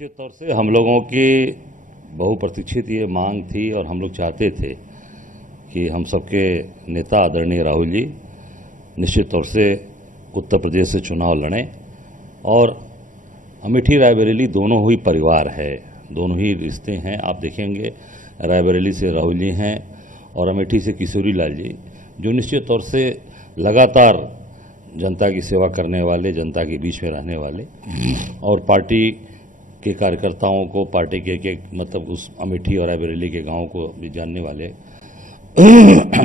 निश्चित तौर से हम लोगों की बहुप्रतीक्षित ये मांग थी और हम लोग चाहते थे कि हम सबके नेता आदरणीय राहुल जी निश्चित तौर से उत्तर प्रदेश से चुनाव लड़ें। और अमेठी रायबरेली दोनों ही परिवार है, दोनों ही रिश्ते हैं। आप देखेंगे रायबरेली से राहुल जी हैं और अमेठी से किशोरी लाल जी, जो निश्चित तौर से लगातार जनता की सेवा करने वाले, जनता के बीच में रहने वाले और पार्टी के कार्यकर्ताओं को, पार्टी के मतलब उस अमेठी और रायबरेली के गांव को भी जानने वाले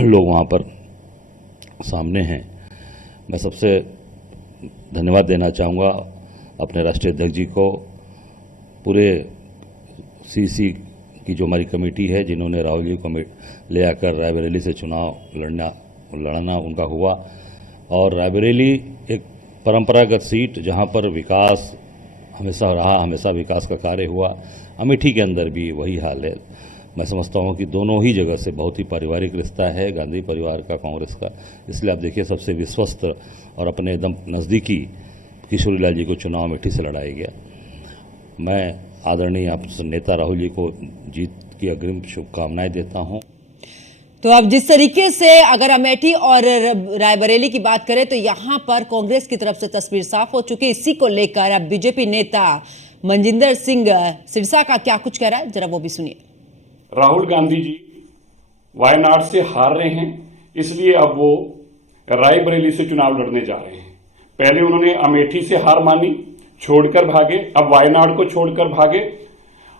लोग वहां पर सामने हैं। मैं सबसे धन्यवाद देना चाहूँगा अपने राष्ट्रीय अध्यक्ष जी को, पूरे सीसी की जो हमारी कमेटी है, जिन्होंने राहुल जी को ले आकर रायबरेली से चुनाव लड़ना उनका हुआ। और रायबरेली एक परंपरागत सीट जहां पर विकास हमेशा रहा, हमेशा विकास का कार्य हुआ। अमेठी के अंदर भी वही हाल है। मैं समझता हूं कि दोनों ही जगह से बहुत ही पारिवारिक रिश्ता है, गांधी परिवार का, कांग्रेस का। इसलिए आप देखिए सबसे विश्वस्त और अपने एकदम नज़दीकी किशोरी लाल जी को चुनाव अमेठी से लड़ाया गया। मैं आदरणीय आप नेता राहुल जी को जीत की अग्रिम शुभकामनाएं देता हूं। तो अब जिस तरीके से अगर अमेठी और रायबरेली की बात करें तो यहां पर कांग्रेस की तरफ से तस्वीर साफ हो चुकी है। इसी को लेकर अब बीजेपी नेता मनजिंदर सिंह सिरसा का क्या कुछ कह रहा है, जरा वो भी सुनिए। राहुल गांधी जी वायनाड से हार रहे हैं, इसलिए अब वो रायबरेली से चुनाव लड़ने जा रहे हैं। पहले उन्होंने अमेठी से हार मानी, छोड़कर भागे, अब वायनाड को छोड़कर भागे।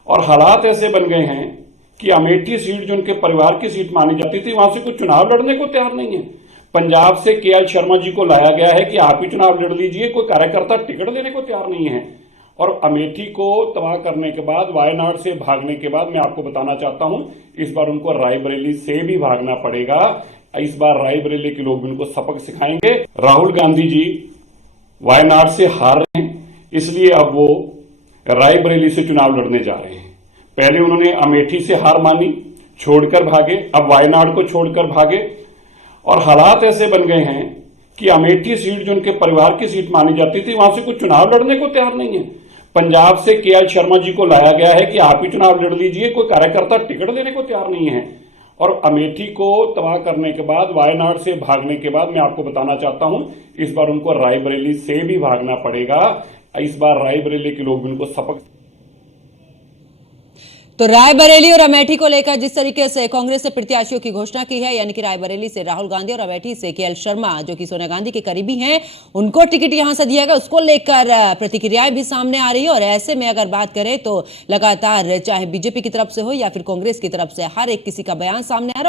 और हालात ऐसे बन गए हैं कि अमेठी सीट जो उनके परिवार की सीट मानी जाती थी, वहां से कोई चुनाव लड़ने को तैयार नहीं है। पंजाब से केएल शर्मा जी को लाया गया है कि आप ही चुनाव लड़ लीजिए, कोई कार्यकर्ता टिकट देने को तैयार नहीं है। और अमेठी को तबाह करने के बाद, वायनाड से भागने के बाद, मैं आपको बताना चाहता हूं, इस बार उनको रायबरेली से भी भागना पड़ेगा। इस बार रायबरेली के लोग उनको सबक सिखाएंगे। राहुल गांधी जी वायनाड से हार रहे हैं, इसलिए अब वो रायबरेली से चुनाव लड़ने जा रहे हैं। पहले उन्होंने अमेठी से हार मानी, छोड़कर भागे, अब वायनाड को छोड़कर भागे। और हालात ऐसे बन गए हैं कि अमेठी सीट जो उनके परिवार की सीट मानी जाती थी, वहां से कोई चुनाव लड़ने को तैयार नहीं है। पंजाब से केएल शर्मा जी को लाया गया है कि आप ही चुनाव लड़ लीजिए, कोई कार्यकर्ता टिकट देने को तैयार नहीं है। और अमेठी को तबाह करने के बाद, वायनाड से भागने के बाद, मैं आपको बताना चाहता हूं, इस बार उनको रायबरेली से भी भागना पड़ेगा। इस बार रायबरेली के लोग उनको सबक। तो रायबरेली और अमेठी को लेकर जिस तरीके से कांग्रेस ने प्रत्याशियों की घोषणा की है, यानी कि रायबरेली से राहुल गांधी और अमेठी से केएल शर्मा, जो कि सोनिया गांधी के करीबी हैं, उनको टिकट यहां से दिया गया, उसको लेकर प्रतिक्रियाएं भी सामने आ रही है। और ऐसे में अगर बात करें तो लगातार चाहे बीजेपी की तरफ से हो या फिर कांग्रेस की तरफ से, हर एक किसी का बयान सामने आ रहा है।